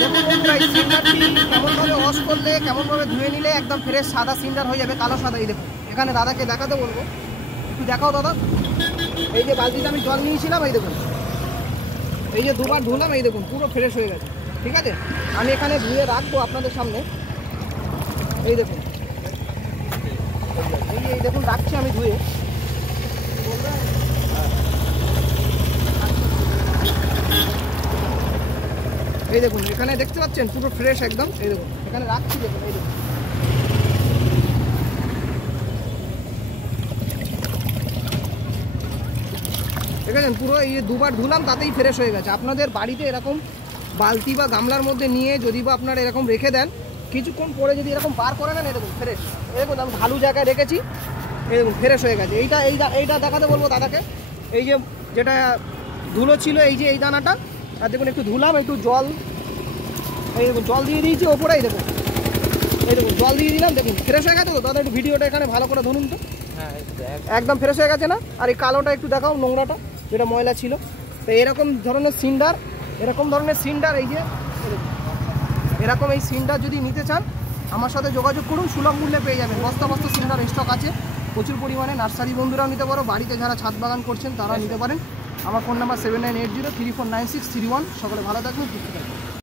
দেখুন বন্ধুরা, এই সিন্ডারটি কেমনভাবে ওয়াশ করলে, কেমনভাবে ধুয়ে নিলে একদম ফ্রেশ সাদা সিন্ডার হয়ে যাবে, কালো সাদা। এই দেখুন, এখানে দাদাকে দেখাতে বলবো, একটু দেখাও দাদা। এই যে বালতিতে আমি জল নিয়েছিলাম, এই দেখুন, এই যে দুবার ধুলাম, এই দেখুন পুরো ফ্রেশ হয়ে গেছে। ঠিক আছে, আমি এখানে ধুয়ে রাখবো আপনাদের সামনে। এই দেখুন, এই দেখুন রাখছি আমি ধুয়ে। এই দেখুন, এখানে দেখতে পাচ্ছেন পুরো ফ্রেশ একদম। এই দেখুন, এখানে রাখছি, দেখুন এই দেখুন। দেখেছেন পুরো, এই দুবার ধুলাম তাতেই ফ্রেশ হয়ে গেছে। আপনাদের বাড়িতে এরকম বালতি বা গামলার মধ্যে নিয়ে যদি বা আপনারা এরকম রেখে দেন, কিছুক্ষণ পরে যদি এরকম বার করে নেন, এরকম ফ্রেশ। দেখুন আমি ঢালু জায়গায় রেখেছি, এই দেখুন ফ্রেশ হয়ে গেছে। এইটা দেখাতে বলবো দাদাকে। এই যে যেটা ধুলো ছিল, এই যে এই দানাটা, আর দেখুন একটু ধুলাম, একটু জল, এই দেখুন জল দিয়ে দিয়েছি ওপরে। এই দেখুন, এই দেখুন জল দিয়ে দিলাম, দেখুন ফ্রেশ হয়ে গেছে তো দাদা। একটু ভিডিওটা এখানে ভালো করে ধরুন তো। হ্যাঁ, একদম ফ্রেশ হয়ে গেছে না? আর এই কালোটা একটু দেখাও, নোংরাটা যেটা ময়লা ছিল। তো এরকম ধরনের সিন্ডার, এই যে এরকম এই সিন্ডার যদি নিতে চান, আমার সাথে যোগাযোগ করুন, সুলভ মূল্যে পেয়ে যাবেন। বস্তা বস্তা সিন্ডার স্টক আছে প্রচুর পরিমাণে। নার্সারি বন্ধুরাও নিতে পারো, বাড়িতে যারা ছাদ বাগান করছেন তারাও নিতে পারেন। আমার ফোন নাম্বার 7980349631। সকলে ভালো থাকবেন, সুস্থ থাকবেন।